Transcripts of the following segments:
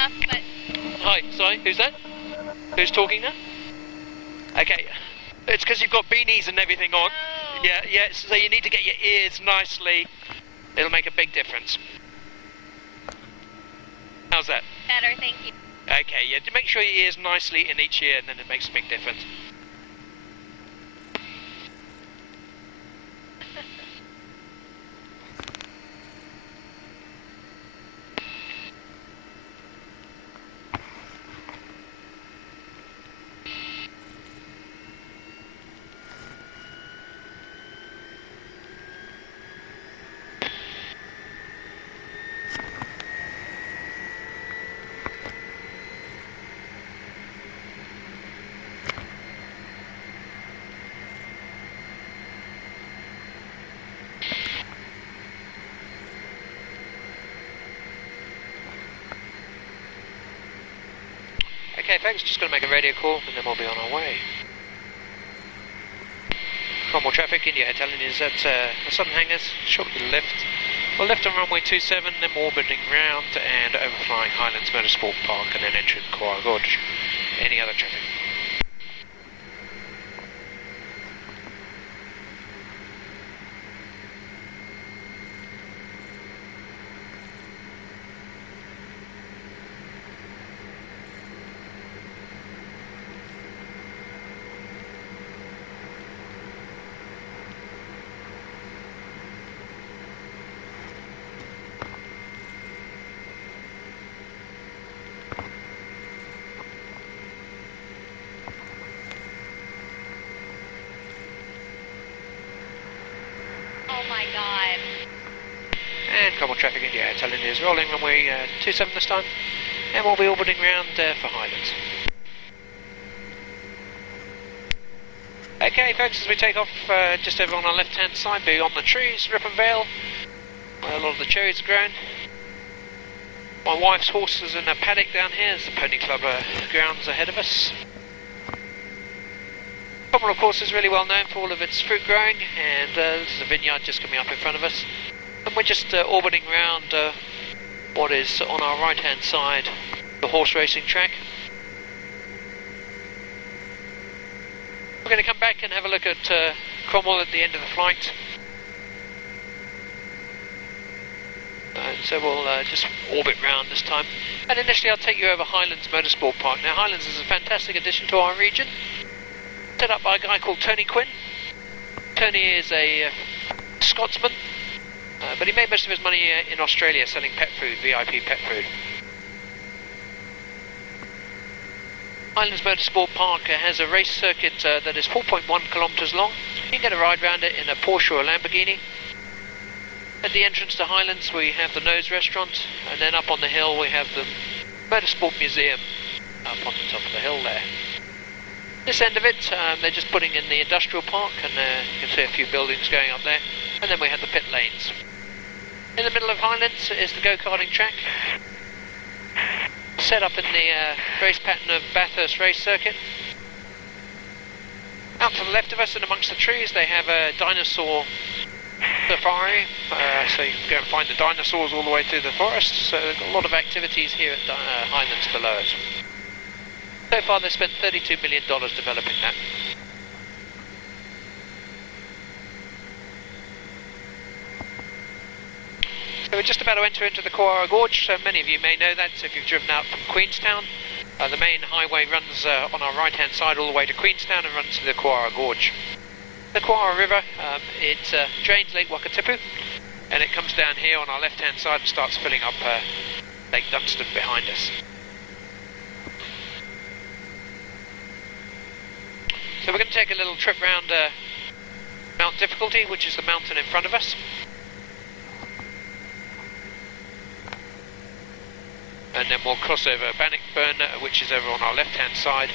enough, but... Hi, sorry, who's that? Who's talking now? Okay, it's because you've got beanies and everything on. Oh. Yeah, so you need to get your ears nicely. It'll make a big difference. How's that? Better, thank you. Okay, yeah, make sure your ears nicely in each ear and then it makes a big difference. Okay folks, just going to make a radio call and then we'll be on our way. Cromwell traffic, India Italian is at the southern hangars, shortly to the left. We'll left on runway 27, then we're orbiting round and overflying Highlands Motorsport Park and then entering Kawarau Gorge. Any other traffic? Oh my god. And Cromwell traffic, India Italian is rolling runway 27 this time, and we'll be orbiting round for Highlands. Okay folks, as we take off just over on our left hand side beyond the trees, Rip and Vale, where a lot of the cherries are grown. My wife's horse is in a paddock down here, there's the Pony Club grounds ahead of us. Cromwell of course is really well known for all of its fruit growing, and this is a vineyard just coming up in front of us. And we're just orbiting around what is on our right hand side, the horse racing track. We're going to come back and have a look at Cromwell at the end of the flight. And so we'll just orbit round this time. And initially I'll take you over Highlands Motorsport Park. Now Highlands is a fantastic addition to our region, set up by a guy called Tony Quinn. Tony is a Scotsman, but he made most of his money in Australia selling pet food, VIP pet food. Highlands Motorsport Park has a race circuit that is 4.1 kilometres long. You can get a ride around it in a Porsche or a Lamborghini. At the entrance to Highlands we have the Nose Restaurant, and then up on the hill we have the Motorsport Museum up on the top of the hill there. This end of it, they're just putting in the industrial park, and you can see a few buildings going up there, and then we have the pit lanes. In the middle of Highlands is the go-karting track, set up in the race pattern of Bathurst race circuit. Out to the left of us and amongst the trees they have a dinosaur safari, so you can go and find the dinosaurs all the way through the forest, so they've got a lot of activities here at Highlands below us. So far they've spent $32 million developing that. So we're just about to enter into the Kawarau Gorge, so many of you may know that if you've driven out from Queenstown. The main highway runs on our right hand side all the way to Queenstown and runs to the Kawarau Gorge. The Kawarau River, it drains Lake Wakatipu, and it comes down here on our left hand side and starts filling up Lake Dunstan behind us. So we're going to take a little trip round Mount Difficulty, which is the mountain in front of us. And then we'll cross over Bannockburn, which is over on our left hand side,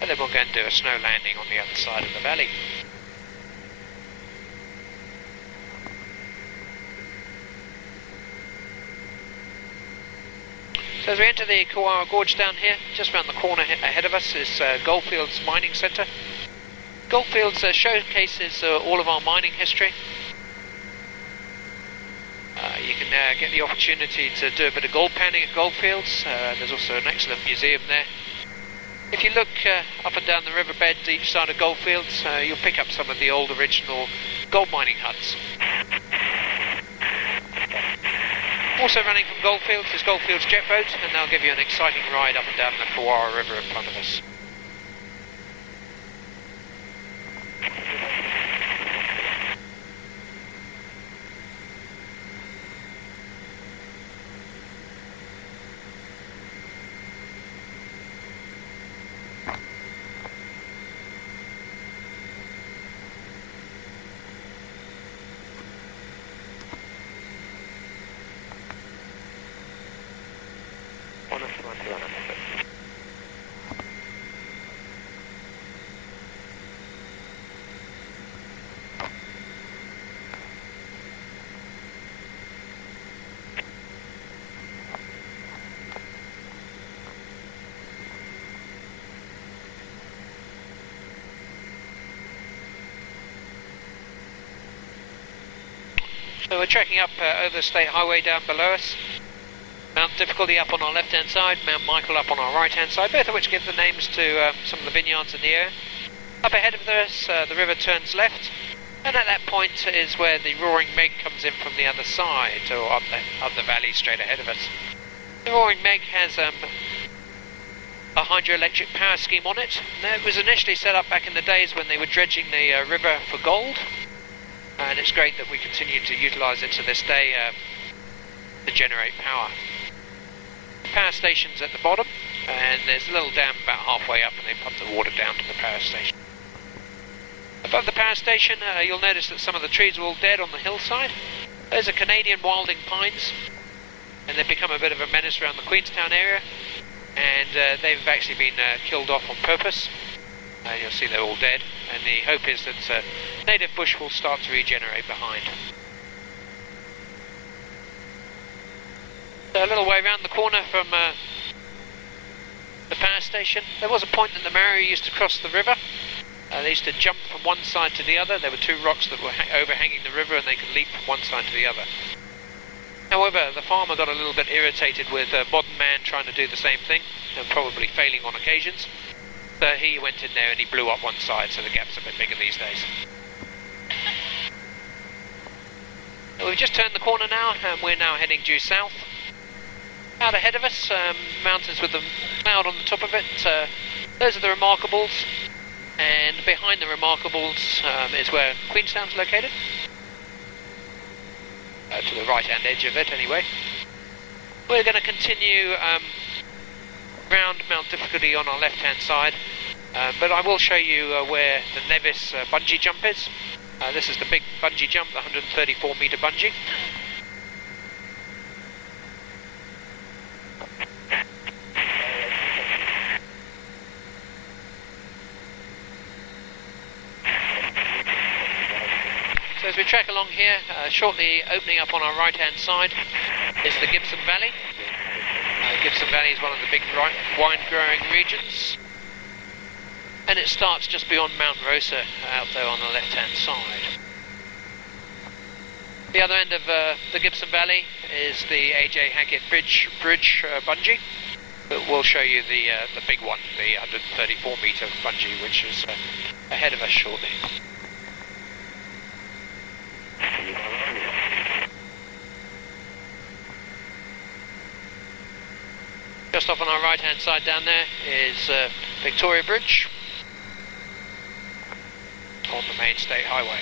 and then we'll go and do a snow landing on the other side of the valley. So as we enter the Kawarau Gorge down here, just around the corner ahead of us is Goldfields Mining Centre. Goldfields showcases all of our mining history. You can get the opportunity to do a bit of gold panning at Goldfields. There's also an excellent museum there. If you look up and down the riverbed each side of Goldfields, you'll pick up some of the old original gold mining huts. Also running from Goldfields is Goldfields Jet Boat, and they'll give you an exciting ride up and down the Kawarau River in front of us. So we're trekking up over the state highway down below us. Mount Difficulty up on our left hand side, Mount Michael up on our right hand side, both of which give the names to some of the vineyards in the area. Up ahead of us, the river turns left, and at that point is where the Roaring Meg comes in from the other side, or up the valley straight ahead of us. The Roaring Meg has a hydroelectric power scheme on it. Now, it was initially set up back in the days when they were dredging the river for gold, and it's great that we continue to utilise it to this day to generate power. The power station's at the bottom, and there's a little dam about halfway up, and they pump the water down to the power station. Above the power station, you'll notice that some of the trees are all dead on the hillside. Those are Canadian wilding pines, and they've become a bit of a menace around the Queenstown area, and they've actually been killed off on purpose. You'll see they're all dead, and the hope is that native bush will start to regenerate behind. So a little way around the corner from the power station, there was a point that the Maori used to cross the river. They used to jump from one side to the other. There were two rocks that were overhanging the river, and they could leap from one side to the other. However, the farmer got a little bit irritated with modern man trying to do the same thing, and probably failing on occasions. So he went in there and he blew up one side, so the gap's a bit bigger these days. We've just turned the corner now, and we're now heading due south. Out ahead of us, mountains with a cloud on the top of it. Those are the Remarkables, and behind the Remarkables is where Queenstown's located. To the right-hand edge of it, anyway. We're going to continue round Mount Difficulty on our left-hand side, but I will show you where the Nevis bungee jump is. This is the big bungee jump, the 134-metre bungee. So as we trek along here, shortly opening up on our right-hand side is the Gibson Valley. Gibson Valley is one of the big wine-growing regions, and it starts just beyond Mount Rosa out there on the left-hand side. The other end of the Gibson Valley is the A.J. Hackett Bridge bungee, but we'll show you the big one, the 134-metre bungee, which is ahead of us shortly. Just off on our right-hand side down there is Victoria Bridge on the main state highway.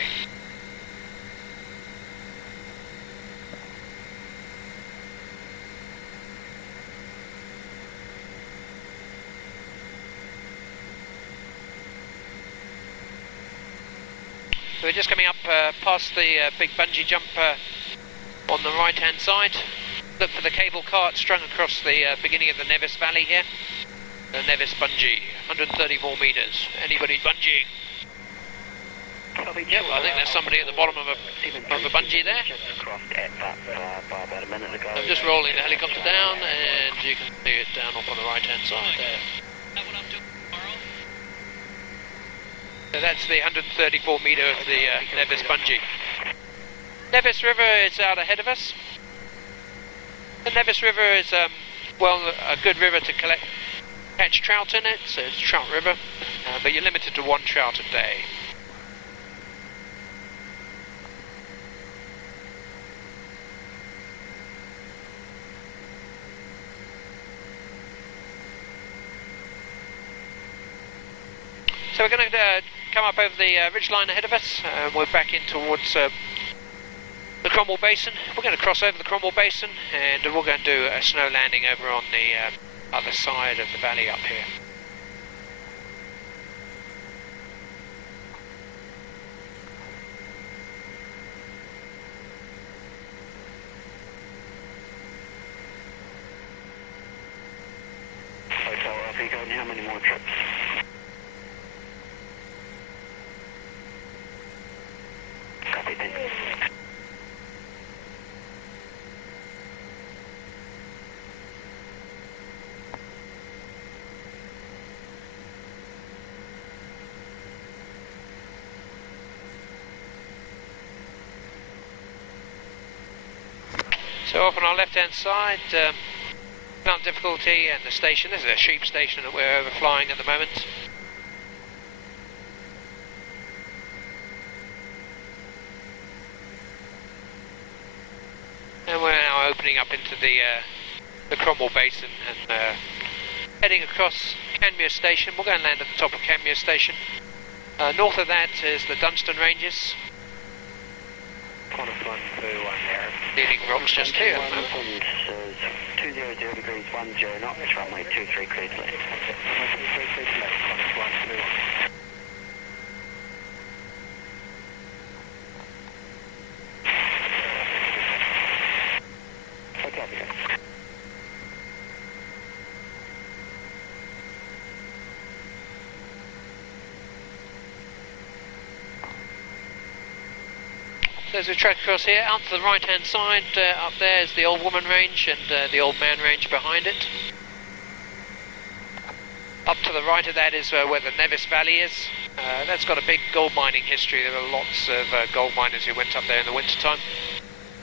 So we're just coming up past the big bungee jump on the right-hand side. Look for the cable car strung across the beginning of the Nevis Valley here. The Nevis bungee, 134 metres. Anybody bungeeing? Yep, I think there's somebody at the bottom of a bungee there. I'm just rolling the helicopter down, and you can see it down off on the right-hand side there. So that's the 134 metre of the Nevis bungee. Nevis River is out ahead of us. The Nevis River is, well, a good river to catch trout in it, so it's a trout river, but you're limited to 1 trout a day. So we're going to come up over the ridgeline ahead of us. We're back in towards the Cromwell Basin. We're going to cross over the Cromwell Basin and we're going to do a snow landing over on the other side of the valley up here. Hotel, have you got how many more trips? Copy, thanks. So off on our left hand side, Mount Difficulty and the station. This is a sheep station that we're overflying at the moment. And we're now opening up into the Cromwell Basin and heading across Kenmare Station. We're going to land at the top of Kenmare Station. North of that is the Dunstan Ranges. Leading rocks just here. 200 degrees 10 knots, runway 23 cleared left. So as we track across here, out to the right hand side, up there is the Old Woman Range and the Old Man Range behind it. Up to the right of that is where the Nevis Valley is. That's got a big gold mining history. There were lots of gold miners who went up there in the winter time.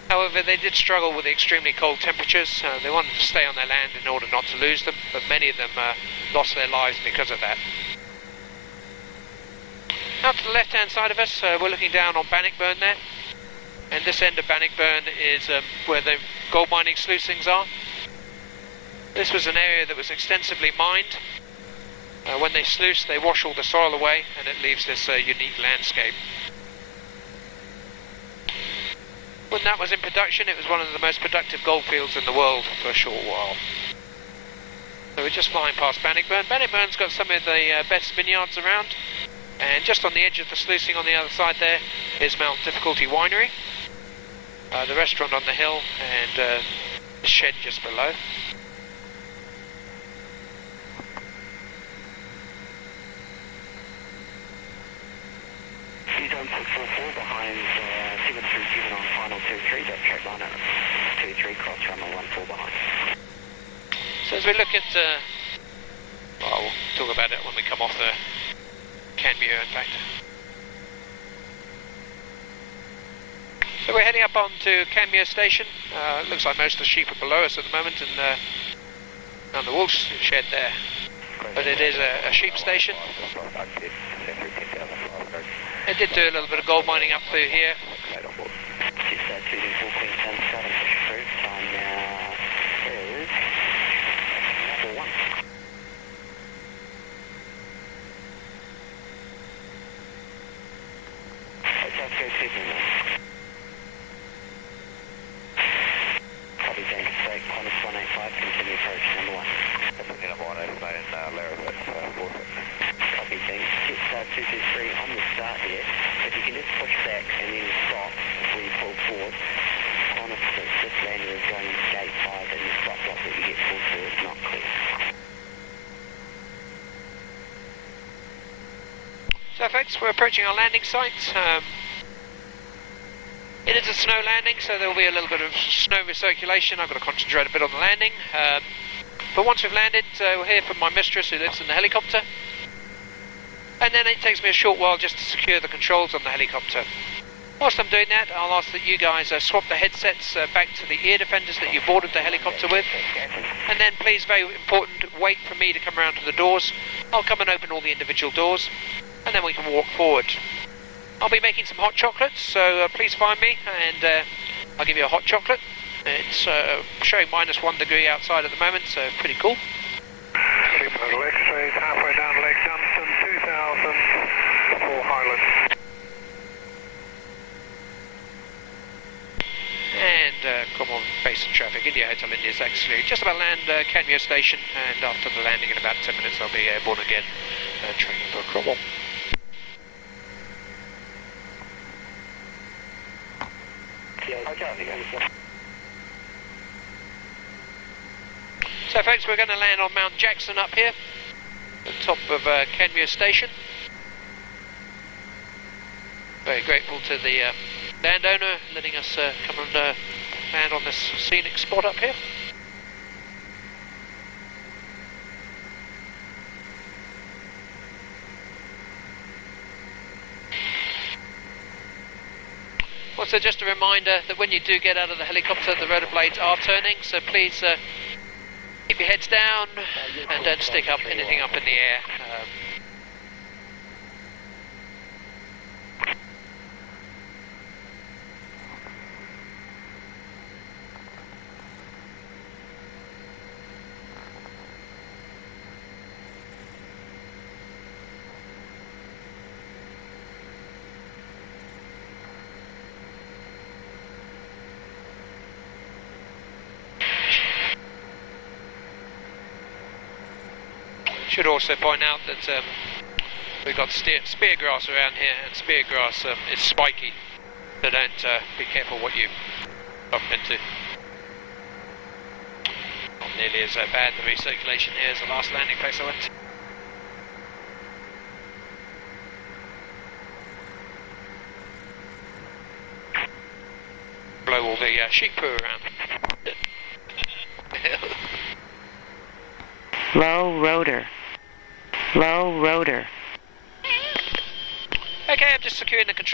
However, they did struggle with the extremely cold temperatures. They wanted to stay on their land in order not to lose them, but many of them lost their lives because of that. Out to the left hand side of us, we're looking down on Bannockburn there. And this end of Bannockburn is where the gold mining sluicings are. This was an area that was extensively mined. When they sluice, they wash all the soil away and it leaves this unique landscape. When that was in production, it was one of the most productive goldfields in the world for a short while. So we're just flying past Bannockburn. Bannockburn's got some of the best vineyards around. And just on the edge of the sluicing on the other side there is Mount Difficulty Winery. The restaurant on the hill and the shed just below. You don't put 4-4 behind 737 on final 2-3, that track line at 2-3 cross runway 1-4 behind. So as we look at, well, we'll talk about it when we come off the Kenmare in fact. So we're heading up onto Kenmare Station. Looks like most of the sheep are below us at the moment and the wool shed there. But it is a sheep station. It did do a little bit of gold mining up through here. It's 224 Queensland, starting push through. Time now is 4-1. South Coast signal now. Copy, James, break, Qantas 185, continue approach number 1. Looking at 185 in Larry, that's 4. Copy, James, it's 223 on the start here. If you can just push back and then stop before you pull forward. Qantas, this lander is going into gate 5 and the stop block that you get pulled through is not clear. So folks, we're approaching our landing site. It is a snow landing, so there will be a little bit of snow recirculation. I've got to concentrate a bit on the landing. But once we've landed, we'll hear from my mistress who lives in the helicopter. And then it takes me a short while just to secure the controls on the helicopter. Whilst I'm doing that, I'll ask that you guys swap the headsets back to the ear defenders that you boarded the helicopter with. And then please, very important, wait for me to come around to the doors. I'll come and open all the individual doors, and then we can walk forward. I'll be making some hot chocolates, so please find me, and I'll give you a hot chocolate. It's showing -1 degree outside at the moment, so pretty cool. Leg straight, halfway down Lake Dunstan, 2000 for Highlands. And Cromwell base and traffic, India Hotel India is actually just about land Kenmare station, and after the landing in about 10 minutes I'll be airborne again, training for Cromwell. So folks, we're going to land on Mount Jackson up here, the top of Kenmare station. Very grateful to the landowner letting us come and land on this scenic spot up here. Also, just a reminder that when you do get out of the helicopter, the rotor blades are turning, so please keep your heads down and don't stick up anything up in the air. Should also point out that we've got spear grass around here, and spear grass is spiky, so don't be careful what you bump into. Not nearly as bad the recirculation here as the last landing place I went to. Blow all the sheep poo around. Low rotor. Low rotor. Okay, I'm just securing the control.